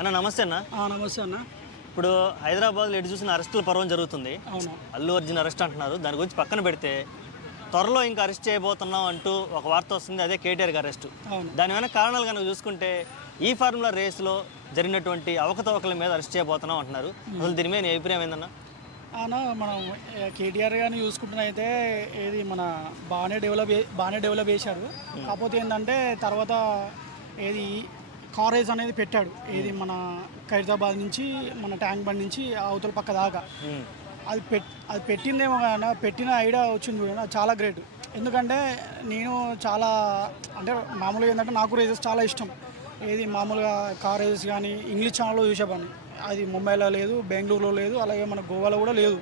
అన్న నమస్తే అన్న. నమస్తే అన్న. ఇప్పుడు హైదరాబాద్లో ఎటు చూసిన అరెస్టుల పర్వం జరుగుతుంది. అవును. అల్లు అర్జున్ అరెస్ట్ అంటున్నారు. దాని గురించి పక్కన పెడితే త్వరలో ఇంకా అరెస్ట్ చేయబోతున్నాం అంటూ ఒక వార్త వస్తుంది. అదే కేటీఆర్ గారి అరెస్టు. దాని వెనక కారణాలు కనుక చూసుకుంటే ఈ ఫార్ములా రేస్లో జరిగినటువంటి అవకతవకల మీద అరెస్ట్ చేయబోతున్నాం అంటున్నారు. అసలు దీని మీద నీ అభిప్రాయం ఏందన్నా? మనం కేటీఆర్ గారిని చూసుకుంటున్నా అయితే ఏది మన బాగానే డెవలప్ చేశారు. కాకపోతే ఏంటంటే తర్వాత ఏది కారేజ్ అనేది పెట్టాడు. ఏది మన ఖైరతాబాద్ నుంచి మన ట్యాంక్ బండ్ నుంచి అవతల పక్క దాకా అది పెట్టిందేమో కానీ పెట్టిన ఐడియా వచ్చింది కూడా చాలా గ్రేట్. ఎందుకంటే నేను చాలా అంటే మామూలుగా ఏంటంటే నాకు రేసెస్ చాలా ఇష్టం. ఏది మామూలుగా కార్ రేసెస్ కానీ ఇంగ్లీష్ ఛానల్లో చూసేవాడిని. అది ముంబైలో లేదు, బెంగళూరులో లేదు, అలాగే మన గోవాలో కూడా లేదు.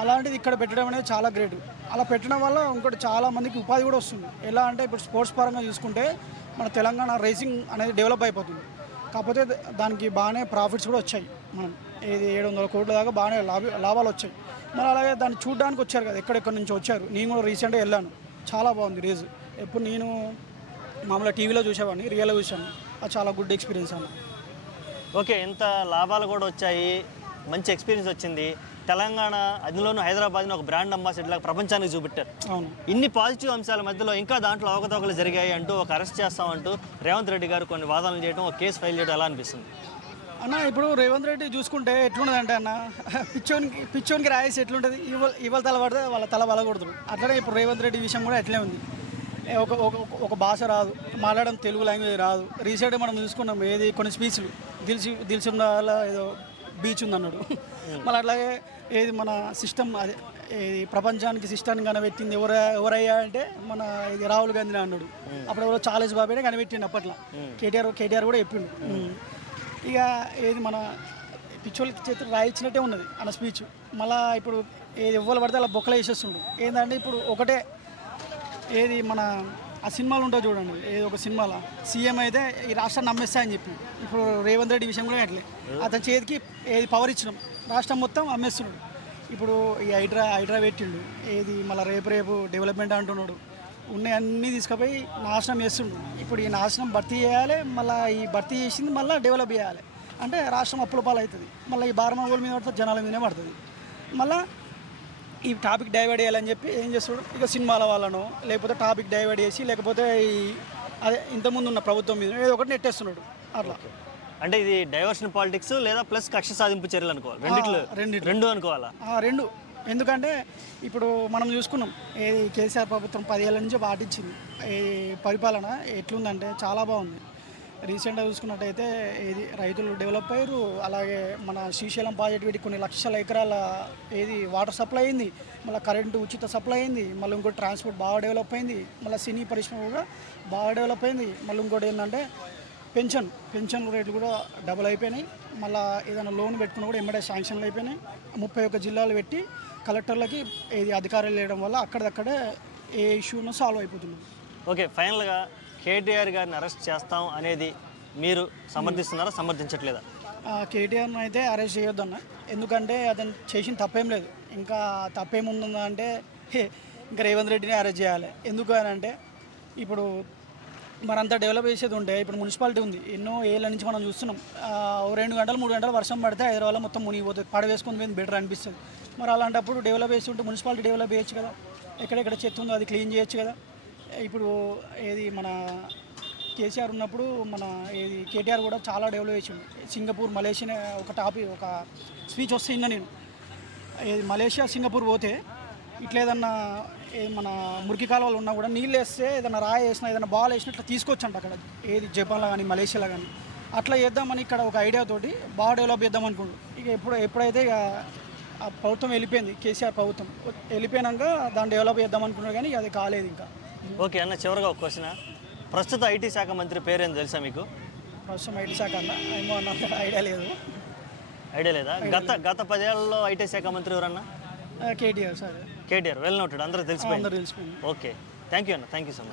అలాంటిది ఇక్కడ పెట్టడం అనేది చాలా గ్రేట్. అలా పెట్టడం వల్ల ఇంకోటి చాలా మందికి ఉపాధి కూడా వస్తుంది. ఎలా అంటే ఇప్పుడు స్పోర్ట్స్ పరంగా చూసుకుంటే మన తెలంగాణ రేసింగ్ అనేది డెవలప్ అయిపోతుంది. కాకపోతే దానికి బాగానే ప్రాఫిట్స్ కూడా వచ్చాయి. మనం ఏది 700 కోట్ల దాకా బాగానే లాభాలు వచ్చాయి. మరి అలాగే దాన్ని చూడడానికి వచ్చారు కదా, ఎక్కడెక్కడి నుంచి వచ్చారు. నేను కూడా రీసెంట్గా వెళ్ళాను, చాలా బాగుంది రేస్. ఎప్పుడు నేను మామూలుగా టీవీలో చూసేవాడిని, రియల్గా చూశాను. అది చాలా గుడ్ ఎక్స్పీరియన్స్ అన్న. ఓకే, ఇంత లాభాలు కూడా వచ్చాయి, మంచి ఎక్స్పీరియన్స్ వచ్చింది. తెలంగాణ అందులోనూ హైదరాబాద్ని ఒక బ్రాండ్ అంబాసిడర్ లాగా ప్రపంచానికి చూపెట్టారు. అవును. ఇన్ని పాజిటివ్ అంశాల మధ్యలో ఇంకా దాంట్లో అవకతవకలు జరిగాయి అంటూ ఒక అరెస్ట్ చేస్తామంటూ రేవంత్ రెడ్డి గారు కొన్ని వాదనలు చేయడం, ఒక కేసు ఫైల్ చేయడం ఎలా అనిపిస్తుంది అన్న? ఇప్పుడు రేవంత్ రెడ్డి చూసుకుంటే ఎట్లుంటుంది అంటే అన్న, పిచ్చోనికి రాయేసి ఎట్లుంటుంది, ఇవాళ తల పడితే వాళ్ళ తల బలగొడుతుంది. అట్లనే ఇప్పుడు రేవంత్ రెడ్డి విషయం కూడా అట్లే ఉంది. ఒక భాష రాదు, మాట్లాడడం తెలుగు లాంగ్వేజ్ రాదు. రీసెంట్గా మనం చూసుకున్నాం ఏది కొన్ని స్పీచ్లు దిల్సుండాల ఏదో బీచ్ ఉందన్నాడు. మళ్ళీ అట్లాగే ఏది మన సిస్టమ్ అదే ఏది ప్రపంచానికి సిస్టాన్ని కనిపెట్టింది ఎవరయ్యా అంటే మన ఇది రాహుల్ గాంధీ అన్నాడు. అప్పుడు ఎవరో చార్లెస్ బాబేనే కనిపెట్టిండు అప్పట్లో. కేటీఆర్ కూడా చెప్పిండు. ఇక ఏది మన పిచ్చోళ్ళకి చేతులు రాయించినట్టే ఉన్నది అన్న స్పీచ్. మళ్ళీ ఇప్పుడు ఏది ఎవ్వరు పడితే అలా బొక్కలు వేసేస్తుండు. ఏంటంటే ఇప్పుడు ఒకటే ఏది మన ఆ సినిమాలు ఉంటాయి చూడండి, ఏదో ఒక సినిమాలో సీఎం అయితే ఈ రాష్ట్రాన్ని నమ్మేస్తా అని చెప్పి, ఇప్పుడు రేవంత్ రెడ్డి విషయం కూడా అట్లే. అతని చేతికి ఏది పవర్ ఇచ్చినాం, రాష్ట్రం మొత్తం అమ్మేస్తున్నాడు. ఇప్పుడు ఈ హైడ్రా పెట్టిండు. ఏది మళ్ళీ రేపు డెవలప్మెంట్ అంటున్నాడు. ఉన్నాయి అన్నీ తీసుకుపోయి నాశనం చేస్తుండు. ఇప్పుడు ఈ నాశనం భర్తీ చేయాలి, మళ్ళీ ఈ భర్తీ చేసింది మళ్ళీ డెవలప్ చేయాలి అంటే రాష్ట్రం అప్పుల పాలు అవుతుంది. మళ్ళీ ఈ భారమ ఊళ్ళ మీద పడుతుంది, జనాల మీదనే పడుతుంది. మళ్ళీ ఈ టాపిక్ డైవర్ట్ చేయాలని చెప్పి ఏం చేస్తాడు, ఇక సినిమాల వాళ్ళను లేకపోతే టాపిక్ డైవర్ట్ చేసి లేకపోతే ఈ అదే ఇంతకుముందు ఉన్న ప్రభుత్వం మీద ఏదో ఒకటి నెట్టేస్తున్నాడు. అట్లా అంటే ఇది డైవర్షన్ పాలిటిక్స్ లేదా ప్లస్ కక్ష సాధింపు చర్యలు అనుకోవాలి, రెండు అనుకోవాలా? రెండు. ఎందుకంటే ఇప్పుడు మనం చూసుకున్నాం ఏది కేసీఆర్ ప్రభుత్వం 10 ఏళ్ళ నుంచి పాటించింది. ఈ పరిపాలన ఎట్లుందంటే చాలా బాగుంది. రీసెంట్గా చూసుకున్నట్టయితే ఏది రైతులు డెవలప్ అయ్యారు. అలాగే మన శ్రీశైలం ప్రాజెక్ట్ పెట్టి కొన్ని లక్షల ఎకరాల ఏది వాటర్ సప్లై అయింది. మళ్ళీ కరెంటు ఉచిత సప్లై అయింది. మళ్ళీ ఇంకోటి ట్రాన్స్పోర్ట్ బాగా డెవలప్ అయింది. మళ్ళీ సినీ పరిశ్రమ కూడా బాగా డెవలప్ అయింది. మళ్ళీ ఇంకోటి ఏంటంటే పెన్షన్ రేట్లు కూడా డబుల్ అయిపోయినాయి. మళ్ళీ ఏదైనా లోన్ పెట్టుకున్నా కూడా ఎమ్మడే శాంక్షన్లు అయిపోయినాయి. 31 జిల్లాలు పెట్టి కలెక్టర్లకి ఏది అధికారులు వేయడం వల్ల అక్కడికక్కడే ఏ ఇష్యూను సాల్వ్ అయిపోతుంది. ఓకే, ఫైనల్గా కేటీఆర్ గారిని అరెస్ట్ చేస్తాం అనేది మీరు సమర్థిస్తున్నారా, సమర్థించట్లేదా? కేటీఆర్ని అయితే అరెస్ట్ చేయొద్దన్న. ఎందుకంటే అతను చేసిన తప్పేం లేదు. ఇంకా తప్పేముందా అంటే ఇంకా రేవంత్ రెడ్డిని అరెస్ట్ చేయాలి. ఎందుకు అని అంటే ఇప్పుడు మనంతా డెవలప్ చేసేది ఉంటే ఇప్పుడు మున్సిపాలిటీ ఉంది, ఎన్నో ఏళ్ళ నుంచి మనం చూస్తున్నాం. 2 గంటలు 3 గంటలు వర్షం పడితే హైదరాబాద్లో మొత్తం మునిగిపోతుంది. పడవేసుకొని పోయింది బెటర్ అనిపిస్తుంది. మరి అలాంటప్పుడు డెవలప్ చేసి ఉంటే మున్సిపాలిటీ డెవలప్ చేయొచ్చు కదా, ఎక్కడెక్కడ చెత్త ఉందో అది క్లీన్ చేయొచ్చు కదా. ఇప్పుడు ఏది మన కేసీఆర్ ఉన్నప్పుడు మన ఏది కేటీఆర్ కూడా చాలా డెవలప్ చేసిండు. సింగపూర్, మలేషియా ఒక స్పీచ్ వస్తే ఇన్నా నేను. ఏది మలేషియా, సింగపూర్ పోతే ఇట్లా ఏదన్నా మన మురికి కాలువలు ఉన్నా కూడా నీళ్ళు వేస్తే ఏదైనా రాయి వేసినా ఏదైనా బాల్ వేసినా ఇట్లా తీసుకొచ్చంట అక్కడ. ఏది జపాన్లో కానీ మలేషియాలో కానీ అట్లా చేద్దామని ఇక్కడ ఒక ఐడియాతోటి బాగా డెవలప్ చేద్దాం అనుకుంటు. ఇక ఎప్పుడైతే ఇక ఆ ప్రభుత్వం వెళ్ళిపోయింది, కేసీఆర్ ప్రభుత్వం వెళ్ళిపోయినాక దాన్ని డెవలప్ చేద్దాం అనుకున్నారు కానీ అది కాలేదు ఇంకా. ఓకే అన్న, చివరిగా ఒక క్వశ్చన్. ప్రస్తుత ఐటీ శాఖ మంత్రి పేరేం తెలుసా మీకు? ప్రస్తుతం ఐటీ శాఖ అన్న ఏమో అన్న ఐడియా లేదా? గత 10 ఏళ్లలో ఐటీ శాఖ మంత్రి ఎవరన్నా? KTR sir. KTR well noted, అందరూ తెలిసిపోయింది. ఓకే, థ్యాంక్ యూ అన్న, థ్యాంక్ యూ సో మచ్.